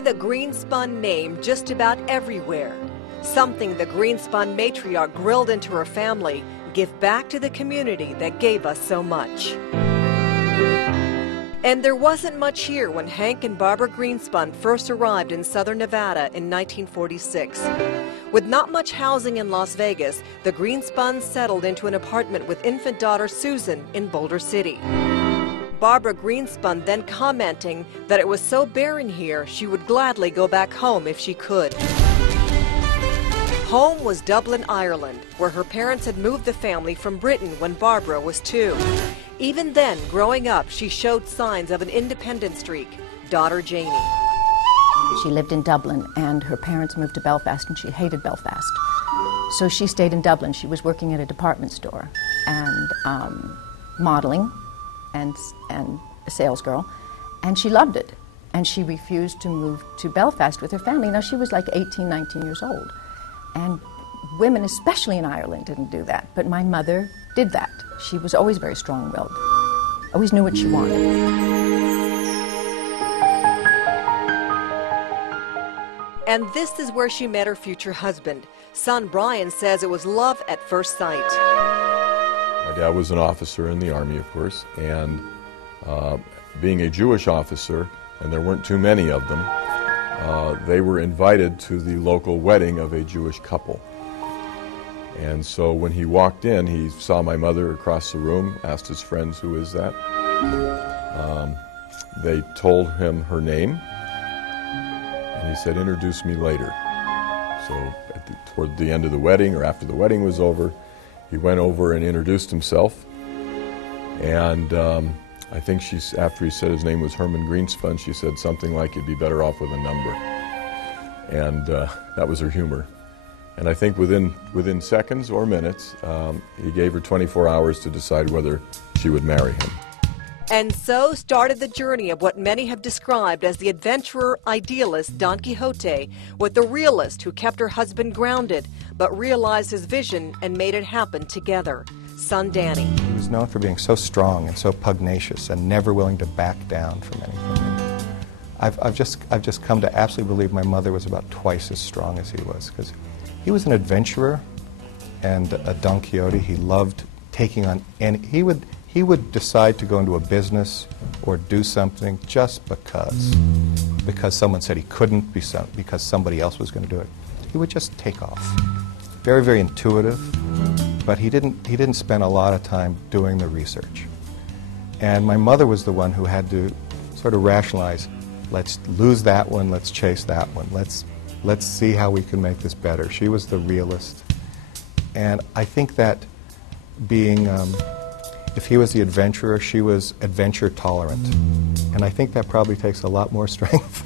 see the Greenspun name just about everywhere. Something the Greenspun matriarch grilled into her family: give back to the community that gave us so much. And there wasn't much here when Hank and Barbara Greenspun first arrived in southern Nevada in 1946. With not much housing in Las Vegas, the Greenspuns settled into an apartment with infant daughter Susan in Boulder City. Barbara Greenspun then commenting that it was so barren here she would gladly go back home if she could. Home was Dublin, Ireland, where her parents had moved the family from Britain when Barbara was 2. Even then, growing up, she showed signs of an independent streak. Daughter Janie. She lived in Dublin, and her parents moved to Belfast, and she hated Belfast. So she stayed in Dublin. She was working at a department store and modeling and a sales girl, and she loved it. And she refused to move to Belfast with her family. Now, she was like 18, 19 years old. And women, especially in Ireland, didn't do that. But my mother did that. She was always very strong-willed, always knew what she wanted. And this is where she met her future husband. Son Brian says it was love at first sight. My dad was an officer in the Army, of course, and being a Jewish officer, and there weren't too many of them, they were invited to the local wedding of a Jewish couple. And so when he walked in, he saw my mother across the room, asked his friends, "Who is that?" They told him her name, and he said, "Introduce me later." So toward the end of the wedding, or after the wedding was over, he went over and introduced himself. And I think after he said his name was Herman Greenspun, she said something like, "You'd be better off with a number." And that was her humor. And I think within seconds or minutes, he gave her 24 hours to decide whether she would marry him. And so started the journey of what many have described as the adventurer, idealist Don Quixote, with the realist who kept her husband grounded, but realized his vision and made it happen together. Son Danny. He was known for being so strong and so pugnacious and never willing to back down from anything. I've just come to absolutely believe my mother was about twice as strong as he was, because he was an adventurer and a Don Quixote. He loved taking on, and he would decide to go into a business or do something just because someone said he couldn't, because somebody else was going to do it. He would just take off. Very, very intuitive, but he didn't spend a lot of time doing the research. And my mother was the one who had to sort of rationalize, let's lose that one, let's chase that one, let's see how we can make this better. She was the realist. And I think that being, if he was the adventurer, she was adventure tolerant. And I think that probably takes a lot more strength,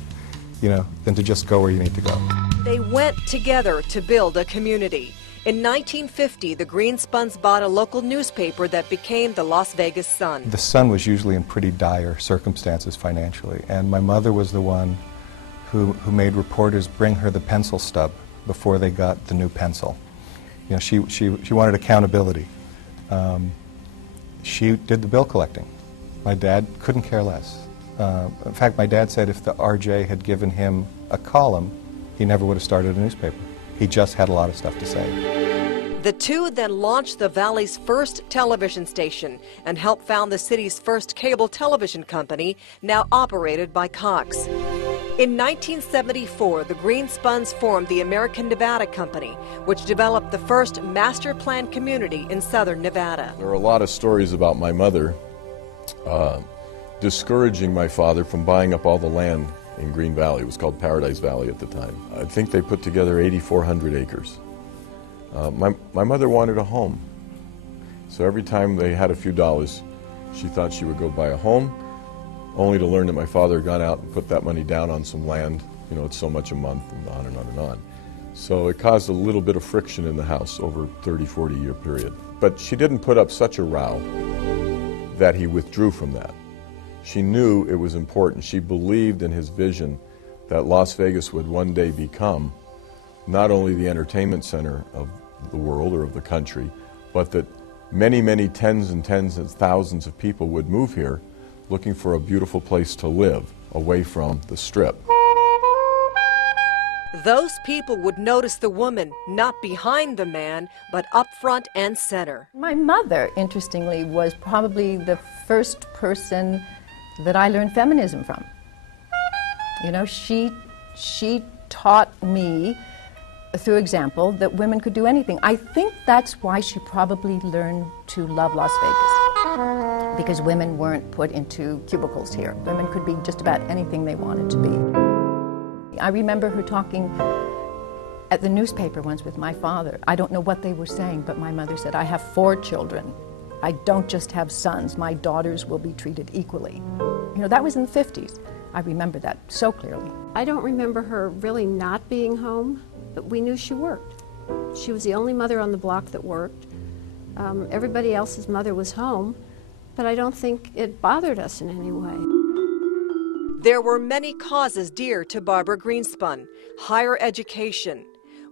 than to just go where you need to go. They went together to build a community. In 1950, the Greenspuns bought a local newspaper that became the Las Vegas Sun. The Sun was usually in pretty dire circumstances financially, and my mother was the one who made reporters bring her the pencil stub before they got the new pencil. She wanted accountability. She did the bill collecting. My dad couldn't care less. In fact, my dad said if the RJ had given him a column, he never would have started a newspaper. He just had a lot of stuff to say. The two then launched the Valley's first television station and helped found the city's first cable television company, now operated by Cox. In 1974, the Greenspuns formed the American Nevada Company, which developed the first master plan community in southern Nevada. There are a lot of stories about my mother discouraging my father from buying up all the land in Green Valley. It was called Paradise Valley at the time. I think they put together 8,400 acres. My mother wanted a home. So every time they had a few dollars, she thought she would go buy a home, only to learn that my father had gone out and put that money down on some land. It's so much a month, and on and on and on. So it caused a little bit of friction in the house over a 30, 40-year period. But she didn't put up such a row that he withdrew from that. She knew it was important. She believed in his vision that Las Vegas would one day become not only the entertainment center of the world or of the country, but that many, many tens and thousands of people would move here looking for a beautiful place to live away from the Strip. Those people would notice the woman not behind the man, but up front and center. My mother, interestingly, was probably the first person that I learned feminism from. You know, she taught me through example that women could do anything. I think that's why she probably learned to love Las Vegas, because women weren't put into cubicles here. Women could be just about anything they wanted to be. I remember her talking at the newspaper once with my father. I don't know what they were saying, but my mother said, "I have 4 children. I don't just have sons. My daughters will be treated equally." You know, that was in the 50s. I remember that so clearly. I don't remember her really not being home, but we knew she worked. She was the only mother on the block that worked. Everybody else's mother was home, but I don't think it bothered us in any way. There were many causes dear to Barbara Greenspun: higher education,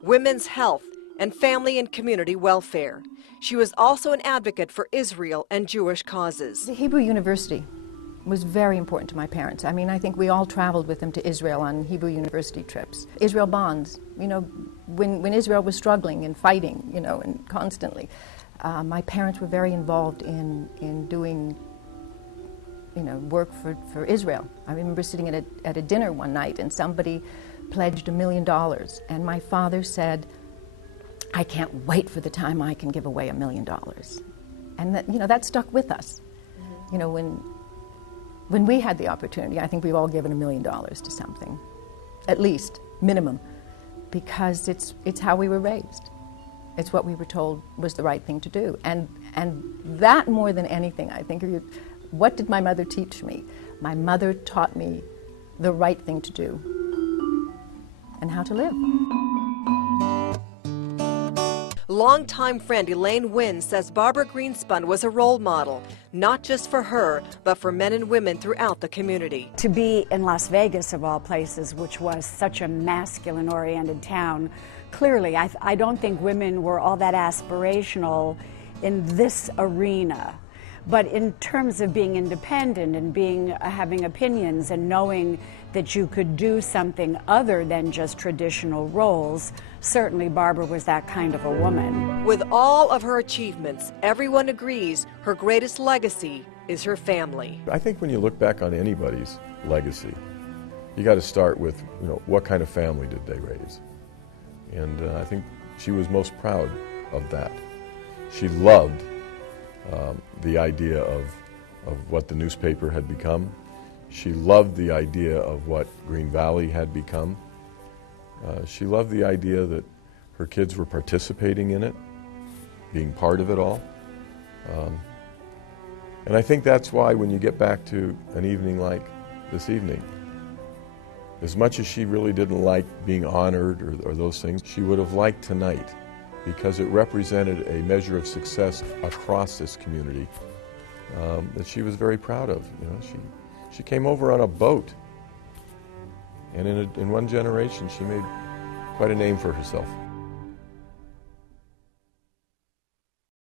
women's health, and family and community welfare. She was also an advocate for Israel and Jewish causes. The Hebrew University was very important to my parents. I mean, I think we all traveled with them to Israel on Hebrew University trips. Israel bonds, you know, when Israel was struggling and fighting, you know, and constantly, my parents were very involved in doing, you know, work for Israel. I remember sitting at a dinner one night and somebody pledged $1 million, and my father said, "I can't wait for the time I can give away $1 million." And that, you know, that stuck with us. You know, when we had the opportunity, I think we've all given $1 million to something, at least, minimum, because it's how we were raised. It's what we were told was the right thing to do. And that more than anything, I think, what did my mother teach me? My mother taught me the right thing to do and how to live. Longtime friend Elaine Wynn says Barbara Greenspun was a role model, not just for her, but for men and women throughout the community. To be in Las Vegas, of all places, which was such a masculine-oriented town, clearly, I don't think women were all that aspirational in this arena. But in terms of being independent and having opinions and knowing that you could do something other than just traditional roles, certainly Barbara was that kind of a woman. With all of her achievements, everyone agrees her greatest legacy is her family. I think when you look back on anybody's legacy, you got to start with, you know, what kind of family did they raise? And I think she was most proud of that. She loved the idea of what the newspaper had become. She loved the idea of what Green Valley had become. She loved the idea that her kids were participating in it, being part of it all. And I think that's why when you get back to an evening like this evening, as much as she really didn't like being honored or those things, she would have liked tonight, because it represented a measure of success across this community that she was very proud of. You know, she came over on a boat, and in one generation she made quite a name for herself.